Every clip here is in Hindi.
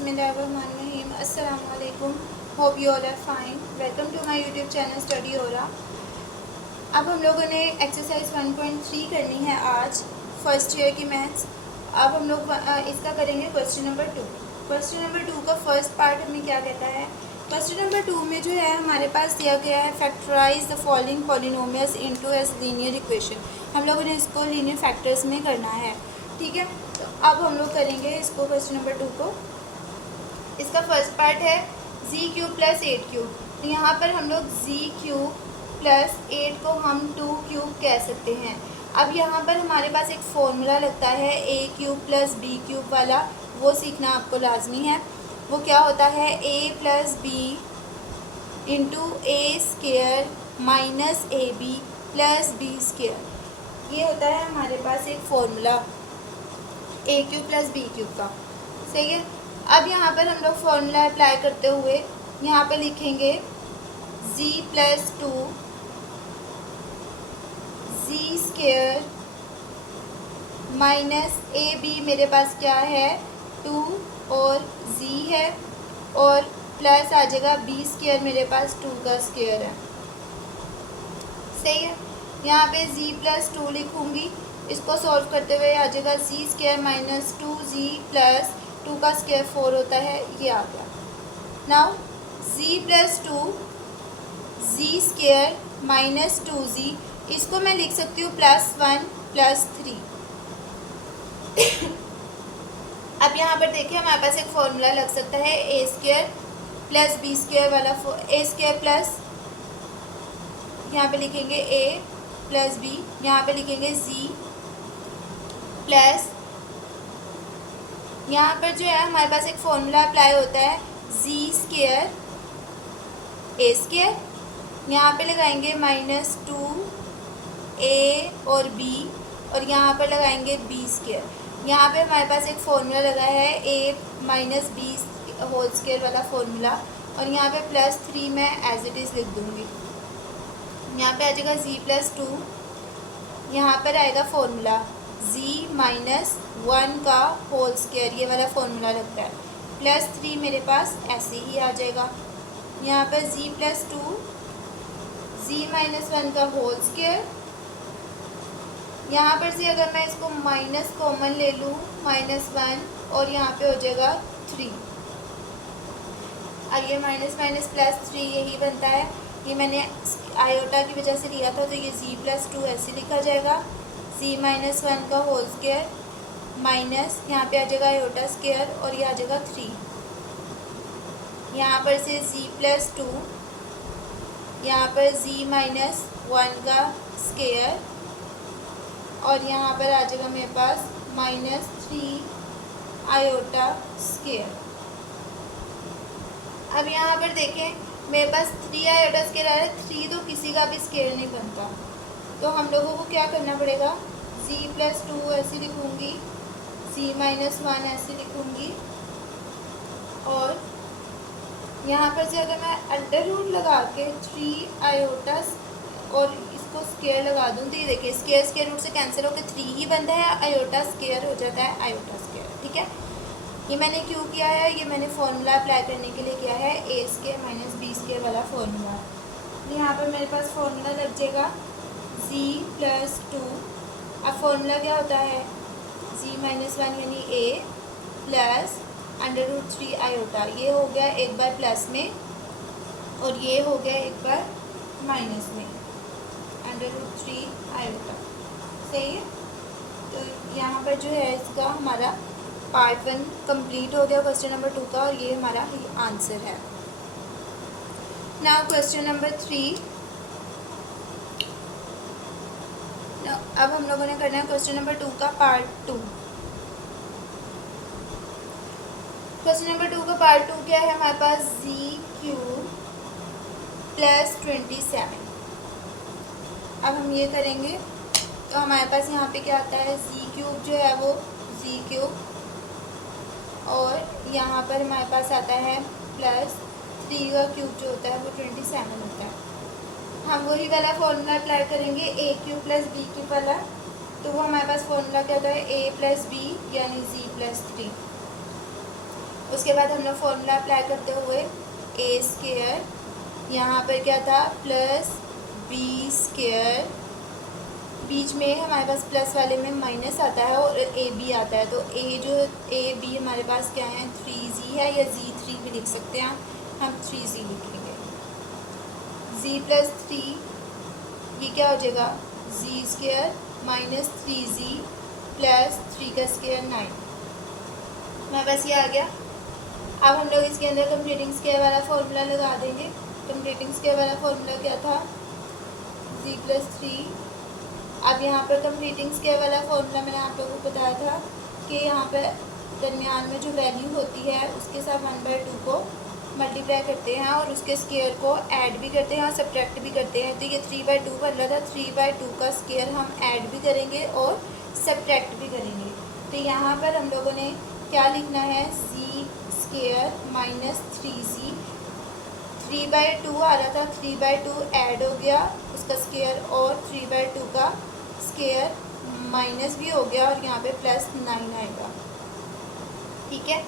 बिस्मिल्लाहिर्रहमानिर्रहीम। अस्सलाम वालेकुम। Hope you all are fine. Welcome to my YouTube channel study हो रहा। अब हम लोगों ने एक्सरसाइज 1.3 करनी है आज, फर्स्ट ईयर की मैथ्स। अब हम लोग इसका करेंगे क्वेश्चन नंबर 2। क्वेश्चन नंबर 2 का फर्स्ट पार्ट हमें क्या कहता है। क्वेश्चन नंबर 2 में जो है हमारे पास दिया गया है factorise the following polynomials into as linear equation. हम लोगों ने इसको लीनियर फैक्टर्स में करना है, ठीक है। तो अब हम लोग करेंगे इसको, क्वेश्चन नंबर 2 को। इसका फर्स्ट पार्ट है z³ प्लस 8³। तो यहाँ पर हम लोग z³ प्लस 8 को हम 2³ कह सकते हैं। अब यहाँ पर हमारे पास एक फॉर्मूला लगता है a³ प्लस b³ वाला, वो सीखना आपको लाजमी है। वो क्या होता है, a plus B into A square minus A B plus B square. ये होता है हमारे पास एक फॉर्मूला a³ प्लस b³ का, सही है। अब यहाँ पर हम लोग फॉर्मूला अप्लाई करते हुए यहाँ पर लिखेंगे z plus 2 z square minus A B, मेरे पास क्या है 2 और z है, और प्लस आ जाएगा बी स्केयर, मेरे पास 2 का स्केयर है, सही है। यहाँ पे z प्लस 2 लिखूँगी, इसको सॉल्व करते हुए आ जाएगा z square minus 2z plus 2 का स्केयर 4 होता है, ये आ गया। Now z plus 2 z square minus 2z, इसको मैं लिख सकती हूँ प्लस 1 प्लस 3। अब यहाँ पर देखिए हमारे पास एक फॉर्मूला लग सकता है ए स्केयर प्लस बी स्केयर वाला। ए स्केयर प्लस, यहाँ पे लिखेंगे a प्लस बी, यहाँ पे लिखेंगे z प्लस, यहाँ पर जो है हमारे पास एक फॉर्मूला अप्लाई होता है z स्केयर a स्केयर, यहाँ पे लगाएंगे माइनस 2a और b, और यहाँ पर लगाएंगे b स्केयर। यहाँ पे हमारे पास एक फॉर्मूला लगा है a minus B whole square वाला फॉर्मूला, और यहाँ पे प्लस 3 मैं एज इट इज़ लिख दूँगी। यहाँ पे आ जाएगा z प्लस 2, यहाँ पर आएगा फॉर्मूला z माइनस 1 का होल स्केयर, ये वाला फॉर्मूला लगता है, प्लस 3 मेरे पास ऐसे ही आ जाएगा। यहाँ पर z प्लस 2 z माइनस 1 का होल स्केयर, यहाँ पर से अगर मैं इसको माइनस कॉमन ले लूँ -1, और यहाँ पे हो जाएगा 3। और ये माइनस माइनस प्लस 3 यही बनता है। ये मैंने आयोटा की वजह से लिया था, तो ये z प्लस 2 ऐसे लिखा जाएगा, z माइनस 1 का होल स्केयर माइनस, यहाँ पे आ जाएगा आयोटा स्केयर, और ये आ जाएगा 3। यहाँ पर से z प्लस 2, यहाँ पर z माइनस 1 का स्केयर, और यहाँ पर आ जाएगा मेरे पास -3 आयोटा स्केयर। अब यहाँ पर देखें मेरे पास 3 आयोटा स्केयर आ रहा है, 3 तो किसी का भी स्केयर नहीं बनता, तो हम लोगों को क्या करना पड़ेगा, z प्लस 2 ऐसे लिखूँगी, z माइनस 1 ऐसे लिखूँगी, और यहाँ पर से अगर मैं अंडर रूट लगा के 3 आयोटा और इसको स्केयर लगा दूँ, तो ये देखिए स्केयर स्केयर रूट से कैंसिल होकर 3 ही बनता है, आयोटा स्केयर हो जाता है आयोटा स्केयर, ठीक है। ये मैंने क्यों किया है, ये मैंने फॉर्मूला अप्लाई करने के लिए किया है ए स्केयर माइनस बी स्केयर वाला फॉर्मूला। यहाँ पर मेरे पास फॉर्मूला लग जाएगा z प्लस 2। अब फॉर्मूला क्या होता है, z माइनस 1 यानी a plus under root 3 iota, ये हो गया एक बार प्लस में, और ये हो गया एक बार माइनस में, अंडर रूट 3 आयोटा, सही है। तो यहाँ पर जो है इसका हमारा पार्ट 1 कंप्लीट हो गया क्वेश्चन नंबर 2 का, और ये हमारा आंसर है। Now question number 3। अब हम लोगों ने करना है क्वेश्चन नंबर 2 का पार्ट 2। क्वेश्चन नंबर 2 का पार्ट 2 क्या है, हमारे पास z³ प्लस 27। अब हम ये करेंगे तो हमारे पास यहाँ पे क्या आता है, z³ जो है वो z³, और यहाँ पर हमारे पास आता है प्लस 3 का क्यूब जो होता है वो 27 होता है। हम वही वाला फॉर्मूला अप्लाई करेंगे a³ प्लस b³ वाला, तो वो हमारे पास फॉर्मूला क्या होता है a प्लस बी यानी z प्लस 3। उसके बाद हम लोग फॉर्मूला अप्लाई करते हुए ए स्क्वायर, यहाँ पर क्या था प्लस बी स्क्वायर, बीच में हमारे पास प्लस वाले में माइनस आता है और ए बी आता है, तो ए बी हमारे पास क्या है 3z है, या z3 भी लिख सकते हैं, हम 3z लिखेंगे। z प्लस 3 ये क्या हो जाएगा z square minus 3z plus 3 का स्क्वायर 9, हमारे पास ये आ गया। अब हम लोग इसके अंदर कंप्लीटिंग स्क्वायर वाला फॉर्मूला लगा देंगे। कंप्लीटिंग स्क्वायर वाला फॉर्मूला क्या था z प्लस 3। अब यहाँ पर कंप्लीटिंग स्क्वायर वाला फॉर्मूला मैंने आप लोगों को बताया था कि यहाँ पर दरमियान में जो वैल्यू होती है उसके साथ 1/2 को मल्टीप्लाई करते हैं और उसके स्क्वायर को ऐड भी करते हैं और सब्ट्रैक्ट भी करते हैं। तो ये 3/2 बन रहा था, 3/2 का स्क्वायर हम ऐड भी करेंगे और सब्ट्रैक्ट भी करेंगे। तो यहाँ पर हम लोगों ने क्या लिखना है z स्क्वायर माइनस 3z, 3/2 आ रहा था, 3/2 ऐड हो गया उसका स्क्वायर और 3/2 का स्क्वायर माइनस भी हो गया और यहाँ पे प्लस 9 आएगा। ठीक है,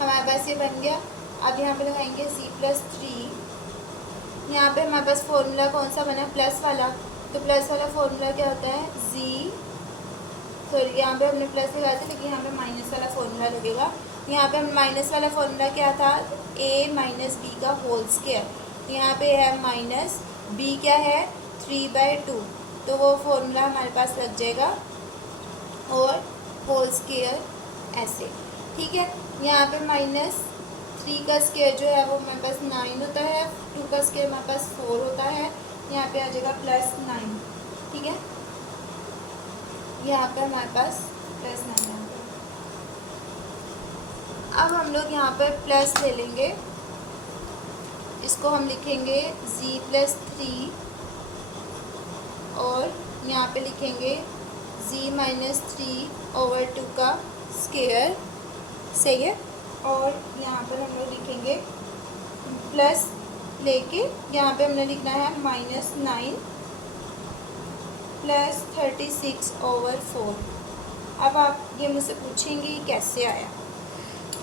हमारे पास ये बन गया। अब यहाँ पे लगाएंगे z प्लस 3। यहाँ पे हमारे पास फॉर्मूला कौन सा बना प्लस वाला, तो प्लस वाला फॉर्मूला क्या होता है सॉरी यहाँ पे हमने प्लस लगाया था लेकिन यहाँ पे माइनस वाला फॉर्मूला लगेगा। यहाँ पे माइनस वाला फॉर्मूला क्या था a माइनस बी का होल स्क्वायर, तो यहाँ पे है माइनस b क्या है 3/2, तो वो फॉर्मूला हमारे पास लग जाएगा और होल स्क्वायर ऐसे। ठीक है, यहाँ पे माइनस 3 का स्क्वायर जो है वो हमारे पास 9 होता है, 2 का स्क्वायर हमारे पास 4 होता है, यहाँ पे आ जाएगा प्लस 9। ठीक है, यहाँ पे हमारे पास प्लस 9 है। अब हम लोग यहाँ पर प्लस ले लेंगे, इसको हम लिखेंगे z प्लस 3 और यहाँ पे लिखेंगे z माइनस 3/2 का स्क्वायर, सही है। और यहाँ पर हम लोग लिखेंगे प्लस लेके यहाँ पे हमने लिखना है -9 प्लस 36/4। अब आप ये मुझसे पूछेंगे कैसे आया,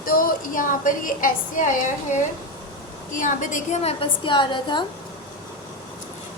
तो यहाँ पर ये ऐसे आया है कि यहाँ पे देखिए हमारे पास क्या आ रहा था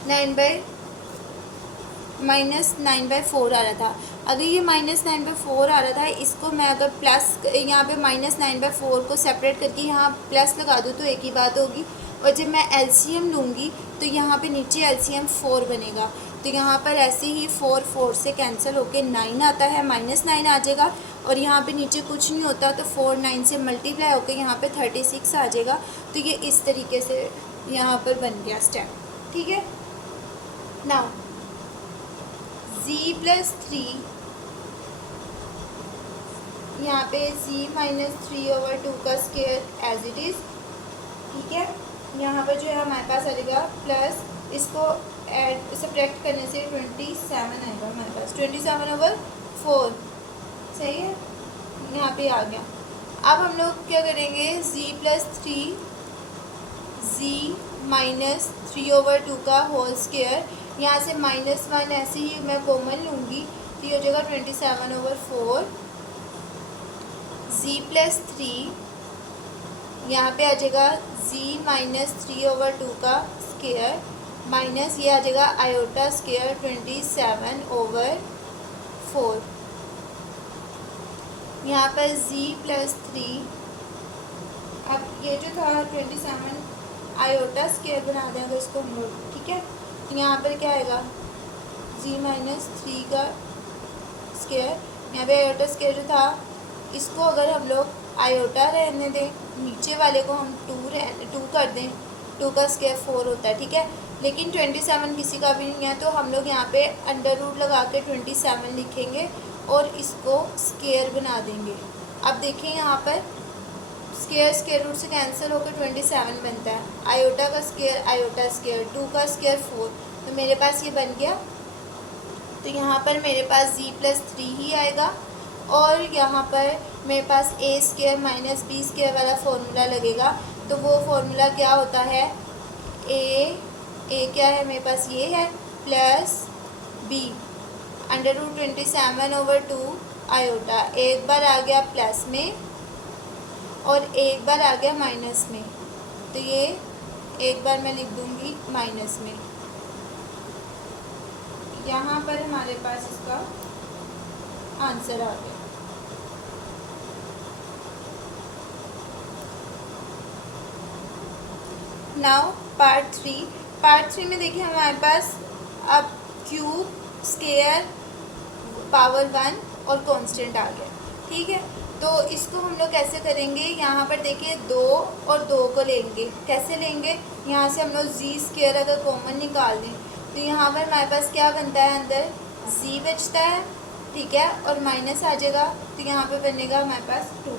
-9/4 आ रहा था। अगर ये -9/4 आ रहा था, इसको मैं अगर प्लस यहाँ पे -9/4 को सेपरेट करके यहाँ प्लस लगा दूँ तो एक ही बात होगी, और जब मैं एलसीएम लूँगी तो यहाँ पे नीचे एलसीएम 4 बनेगा, तो यहाँ पर ऐसे ही 4 से कैंसिल होके 9 आता है, -9 आ जाएगा और यहाँ पे नीचे कुछ नहीं होता, तो 4 9 से मल्टीप्लाई होकर यहाँ पे 36 आ जाएगा। तो ये इस तरीके से यहाँ पर बन गया स्टेप। ठीक है, नाउ z प्लस 3, यहाँ पे z माइनस 3/2 का स्क्वायर एज इट इज़। ठीक है, यहाँ पर जो है हमारे पास आ जाएगा प्लस, इसको ऐड सब्ट्रैक्ट करने से 27 आएगा हमारे पास, 27/4 सही है, यहाँ पे आ गया। अब हम लोग क्या करेंगे z प्लस 3 z माइनस 3/2 का होल स्क्वायर, यहाँ से -1 ऐसे ही मैं कॉमन लूँगी तो ये हो जाएगा 27/4 z प्लस 3, यहाँ पे आ जाएगा z माइनस 3/2 का स्क्वायर माइनस ये आ जाएगा आयोटा स्क्वायर 27/4। यहाँ पर z प्लस 3, अब ये जो था 27 आयोटा स्क्वायर बना दें अगर इसको हम लोग। ठीक है, तो यहाँ पर क्या आएगा z माइनस 3 का स्क्वायर, यहाँ पे आयोटा स्क्वायर जो था इसको अगर हम लोग आयोटा रहने दें, नीचे वाले को हम 2 कर दें, 2 का स्क्वायर 4 होता है। ठीक है, लेकिन 27 किसी का भी नहीं है, तो हम लोग यहाँ पे अंडर रूट लगा के 27 लिखेंगे और इसको स्क्वायर बना देंगे। अब देखें यहाँ पर स्क्वायर रूट से कैंसिल होकर 27 बनता है, आयोटा का स्क्वायर 2 का स्क्वायर 4, तो मेरे पास ये बन गया। तो यहाँ पर मेरे पास z प्लस 3 ही आएगा और यहाँ पर मेरे पास a square minus b square वाला फॉर्मूला लगेगा। तो वो फॉर्मूला क्या होता है, a क्या है मेरे पास ये है plus b under root 27/2 iota, एक बार आ गया प्लस में और एक बार आ गया माइनस में, तो ये एक बार मैं लिख दूँगी माइनस में। यहाँ पर हमारे पास इसका आंसर आ गया। Now part 3। पार्ट 3 में देखिए हमारे पास अब क्यूब, स्क्वायर, पावर 1 और कांस्टेंट आ गया। ठीक है, तो इसको हम लोग कैसे करेंगे, यहाँ पर देखिए 2 और 2 को लेंगे। कैसे लेंगे, यहाँ से हम लोग जी स्क्वायर अगर कॉमन निकाल दें तो यहाँ पर हमारे पास क्या बनता है, अंदर जी बचता है। ठीक है, और माइनस आ जाएगा तो यहाँ पे बनेगा हमारे पास 2।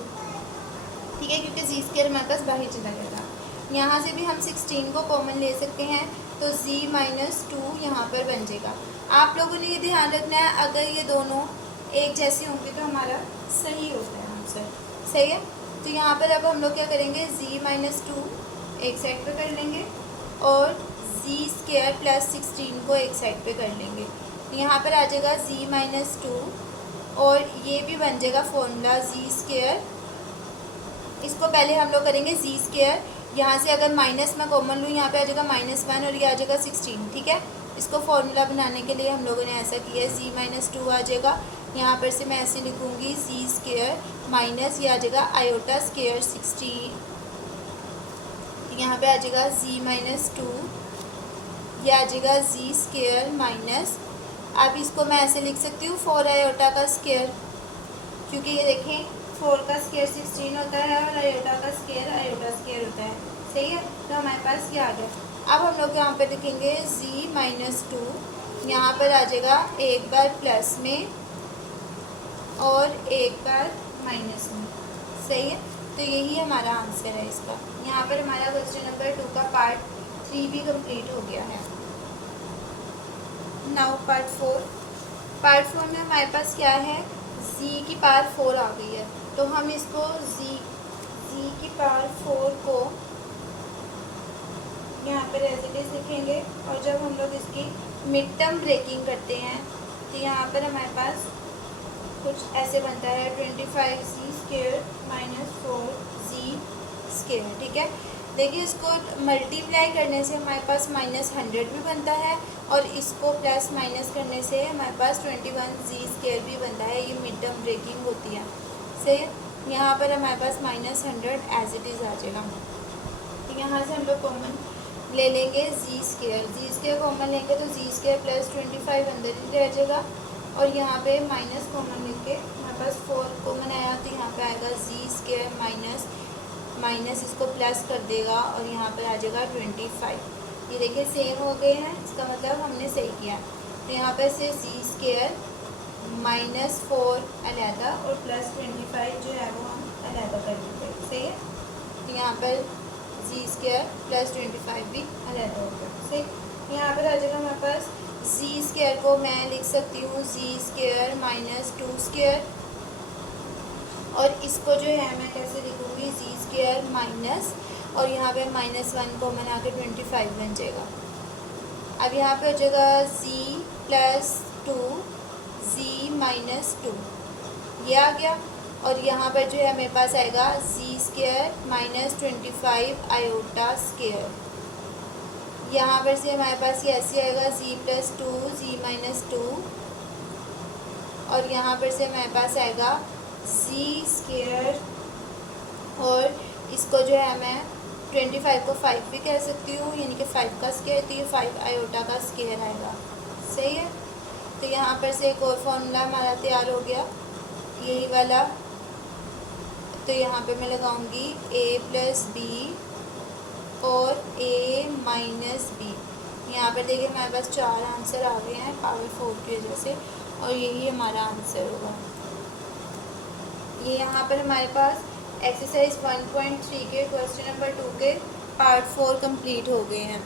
ठीक है, क्योंकि जी स्क्वायर हमारे पास बाहर चला जाएगा। यहाँ से भी हम 16 को कॉमन ले सकते हैं, तो z -2 यहाँ पर बन जाएगा। आप लोगों ने ये ध्यान रखना है, अगर ये दोनों एक जैसी होंगी तो हमारा सही होता है आंसर। सही है, तो यहाँ पर अब हम लोग क्या करेंगे, z -2 एक साइड पे कर लेंगे और जी स्क्वायर प्लस 16 को एक साइड पे कर लेंगे। तो यहाँ पर आ जाएगा z -2 और ये भी बन जाएगा फॉर्मूला जी स्क्वायर। इसको पहले हम लोग करेंगे जी स्क्वायर, यहाँ से अगर माइनस में कॉमन लूँ यहाँ पे आ जाएगा -1 और ये आ जाएगा 16। ठीक है, इसको फॉर्मूला बनाने के लिए हम लोगों ने ऐसा किया है, z -2 आ जाएगा। यहाँ पर से मैं ऐसे लिखूँगी जी स्क्वायर माइनस ये आ जाएगा आयोटा स्क्वायर 16। यहाँ पे आ जाएगा z -2, ये आ जाएगा जी स्क्वायर माइनस, अब इसको मैं ऐसे लिख सकती हूँ 4 आयोटा का स्क्वायर, क्योंकि ये देखें 4 का स्क्वायर 16 होता है और आयोटा का स्क्वायर आयोटा स्क्वायर होता है। सही है, तो हमारे पास ये आ गया। अब हम लोग यहाँ पे लिखेंगे z -2, यहाँ पर आ जाएगा एक बार प्लस में और एक बार माइनस में। सही है, तो यही हमारा आंसर है इसका। यहाँ पर हमारा क्वेश्चन नंबर 2 का पार्ट 3 भी कंप्लीट हो गया है। Now part 4। पार्ट 4 में हमारे पास क्या है, z की पावर 4 आ गई है, तो हम इसको z की पावर 4 को यहाँ पर एज इट इज लिखेंगे, और जब हम लोग इसकी मिड टर्म ब्रेकिंग करते हैं तो यहाँ पर हमारे पास कुछ ऐसे बनता है 25z स्क्वायर -4z स्क्वायर। ठीक है, देखिए इसको मल्टीप्लाई करने से हमारे पास -100 भी बनता है और इसको प्लस माइनस करने से हमारे पास 21z स्क्वायर भी बनता है। ये मिड टर्म ब्रेकिंग होती है। सही है, यहाँ पर हमारे पास -100 एज इट इज़ आ जाएगा। तो यहाँ से हम लोग कॉमन ले लेंगे जी स्क्वायर कॉमन लेंगे तो जी स्क्वायर प्लस 25 अंदर ही रह जाएगा, और यहाँ पे माइनस कॉमन लेके हमारे पास 4 कॉमन आया, तो यहाँ पे आएगा जी स्क्वायर माइनस इसको प्लस कर देगा और यहाँ पर आ जाएगा 25। ये देखिए सेम हो गए हैं, इसका मतलब हमने सही किया। तो यहाँ पर से जी स्क्वायर -4 अलहदा और प्लस 25 जो है वो हम अलहदा कर देते हैं। सही है, तो यहाँ पर जी स्क्वायर प्लस 25 भी अलहदा हो गया। सही, यहाँ पर आ जाएगा हमारे पास जी स्क्वायर को मैं लिख सकती हूँ जी स्क्वायर -2 स्क्वायर, और इसको जो है मैं कैसे लिखूँगी, जी स्क्वायर माइनस और यहाँ पे -1 कॉमन आके 25 बन जाएगा। अब यहाँ पे हो जाएगा z +2 z -2, ये आ गया, और यहाँ पर जो है मेरे पास आएगा जी स्क्वायर -25 आयोटा स्क्वायर। यहाँ पर से हमारे पास ये ऐसे आएगा z +2 z -2, और यहाँ पर से हमारे पास आएगा जी स्क्वायर, और इसको जो है मैं 25 को 5 भी कह सकती हूँ, यानी कि 5 का स्क्वायर, तो ये 5 आयोटा का स्क्वायर आएगा। सही है, तो यहाँ पर से एक और फॉर्मूला हमारा तैयार हो गया, यही वाला। तो यहाँ पे मैं लगाऊंगी a + b और a - b। यहाँ पर देखिए हमारे पास 4 आंसर आ गए हैं पावर 4 की वजह से, और यही हमारा आंसर होगा। ये यहाँ पर हमारे पास एक्सरसाइज 1.3 के क्वेश्चन नंबर 2 के पार्ट 4 कंप्लीट हो गए हैं।